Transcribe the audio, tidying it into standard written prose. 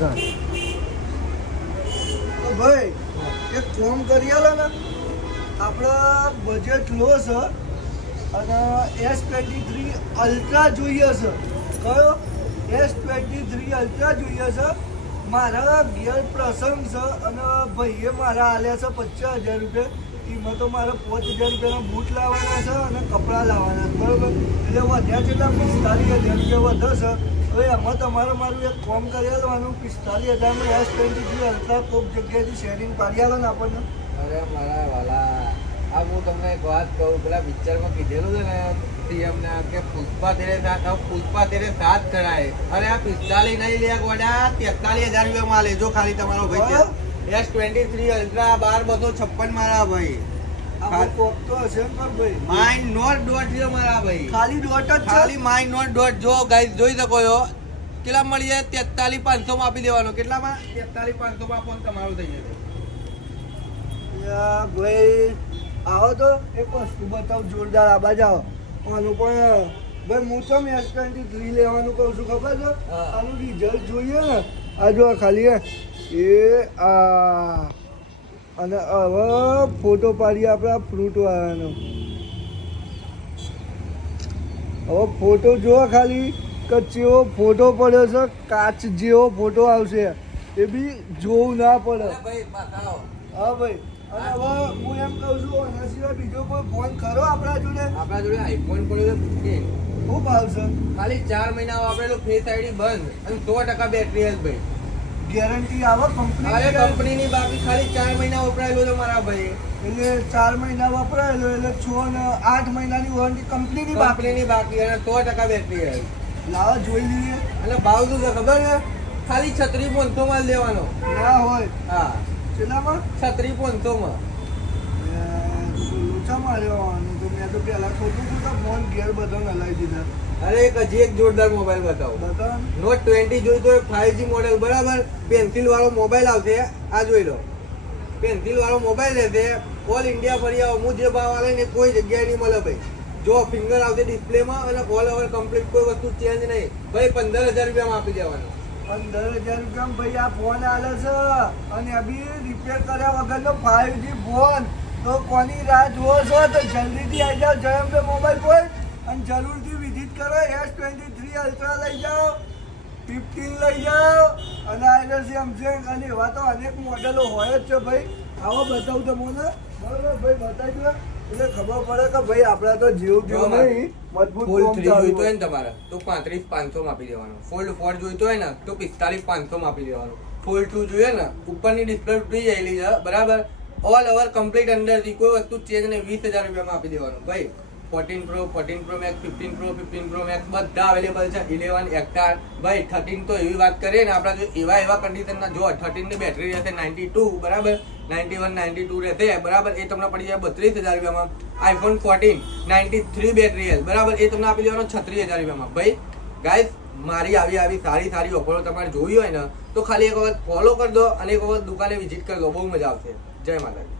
તો ભાઈ એક ફોન કરી આલો ને, આપણા બજેટ લો છે અને S23 અલ્ટ્રા જોઈએ છે. કયો? S23 અલ્ટ્રા જોઈએ છે. મારા ઘેર પ્રસંગ છે અને ભાઈએ મારા આલ્યા છે 50,000 રૂપિયા. એમાં તો મારે 5,000 રૂપિયાના બૂટ લાવવાના છે અને કપડાં લાવવાના છે, બરાબર? એટલે વધ્યા જેટલા 45,000 રૂપિયા વધે છે. હવે એમાં તમારે મારું એક ફોર્મ કરી આલવાનું. 45,000માં S23 અલ્ટ્રા કોઈક જગ્યાએથી શેરિંગ પાડી આલો ને આપણને. અરે મારા વાલા, આ હું તમને એક વાત કહું, પેલા પિક્ચરમાં કીધેલું છે ને CM ને કે પુષ્પા તેરે સાથ કરાય. અરે આ 45 નહીં લે ગોડા, 43,000 રૂપિયામાં લેજો ખાલી તમારો ભાઈ. S23 અલ્ટ્રા 1256 મારા ભાઈ. આમાં કોક તો હશે ને પણ ભાઈ. માઇન્ડ નોટ ડોટ છે મારા ભાઈ. ખાલી ડોટ જ છે. ખાલી માઇન્ડ નોટ ડોટ. જો ગાઈસ જોઈ શકો છો કેટલા મળી જાય? 43,500 માં આપી દેવાનો. કેટલામાં? 43,500 માં ફોન તમારો થઈ જશે. ભાઈ આવો તો એક વસ્તુ બતાવ જોરદાર. આ બાજુ આવો. આનું પણ ભાઈ હું તો S23 લેવાનું કહું છું, ખબર છે? આનું રિઝલ્ટ જોઈએ ને, આ જો ખાલી એ આ અને હવે ફોટો પાડીએ આપણા ફ્રૂટ વાળાનો. હવે ફોટો જુઓ ખાલી કે જેવો ફોટો પડ્યો છે, કાચ જેવો ફોટો આવશે. એ બી જોવું ના પડે. હા ભાઈ. અને હવે હું એમ કહું છું, આના સિવાય બીજો કોઈ ફોન ખરો આપણા જોડે? આપણા જોડે આઈફોન પડ્યો છે. શું ભાવ છે? ખાલી 4 મહિના વાપરેલું, ફેસ આઈડી બંધ અને 100% બેટરી હેલ્થ ભાઈ. ગેરંટી આવે કંપની? અરે કંપનીની બાકી ખાલી 4 મહિના વપરાયેલું છે મારા ભાઈ. એટલે 4 મહિના વપરાયેલો એટલે 6 ને 8 મહિનાની વોરંટી કંપનીની બાકી અને 100% બેટરી હેલ્થ. લાવો જોઈ લઈએ. અને ભાવ શું છે ખબર છે? ખાલી 36,500 માં લેવાનો. ના હોય. હા, કેટલામાં? 36,500 માં. લોચા માર્યો. તો મેં તો પહેલા ખોટું તો ફોન ઘેર બધાને હલાવી દીધા. અરે એક હજી એક જોરદાર મોબાઈલ બતાવો. બતાવો. નોટ 20 જોઈતો હોય, 5G મોડેલ, બરાબર? પેન્સિલ વાળો મોબાઈલ આવશે. આ જોઈ લો, પેન્સિલ વાળો મોબાઈલ રહેશે. ઓલ ઇન્ડિયા ફરી આવો. હું જે ભાવ આવે ને કોઈ જગ્યાએ નહીં મળે ભાઈ. જો ફિંગર આવશે ડિસ્પ્લેમાં અને ઓલ ઓવર કમ્પ્લીટ, કોઈ વસ્તુ ચેન્જ નહીં ભાઈ. 15,000 રૂપિયામાં આપી દેવાનો. 15,000 રૂપિયામાં ભાઈ આ ફોન આલે છે અને આ બી રિપેર કર્યા વગરનો 5G ફોન. તો કોની રાહ જુઓ છો? તો જલ્દીથી આવી જાઓ જયંત મોબાઈલ પોઈન્ટ અને જરૂરથી વિઝિટ કરો. S23 અલ્ટ્રા લઈ જાઓ, 15 લઈ જાઓ અને આ સેમસંગ અને એવા તો અનેક મોડેલો હોય જ છે ભાઈ. આવો બતાવું તો મને, બરાબર ભાઈ? બતાવી દો એટલે ખબર પડે કે ભાઈ આપણા તો જીવ નહીં મજબૂત. ફોલ્ડ 3 જોઈતો હોય ને તમારે તો 35,500 માં આપી દેવાનો. ફોલ્ડ 4 જોઈતો હોય ને તો 45,500 માં આપી દેવાનો. ફોલ્ડ 2 જોઈએ ને, ઉપરની ડિસ્પ્લે તૂટી ગયેલી છે, બરાબર? ઓલ ઓવર કમ્પ્લીટ અંદરથી કોઈ વસ્તુ ચેન્જ નહીં, 20,000 રૂપિયામાં આપી દેવાનું ભાઈ. 14 Pro, 14 Pro Max, 15 Pro, 15 Pro Max બધા અવેલેબલ છે. 11 XR ભાઈ. 13 તો એવી વાત કરીએ ને આપણે, જો એવા કન્ડિશનના જો 13 ની બેટરી રહેશે 92, બરાબર? 91, 92 રહેશે, બરાબર? એ તમને પડી જાય 32,000 રૂપિયામાં. iPhone 14 93 બેટરી હેલ્થ, બરાબર? એ તમને આપી દેવાનો 36,000 રૂપિયામાં ભાઈ. ગાઈસ, મારી આવી સારી ઓફરો તમારે જોઈ હોય ને તો ખાલી એક વખત ફોલો કરી દો અને એક વખત દુકાને વિઝિટ કરી દો. બહુ મજા આવશે. જય માતાજી.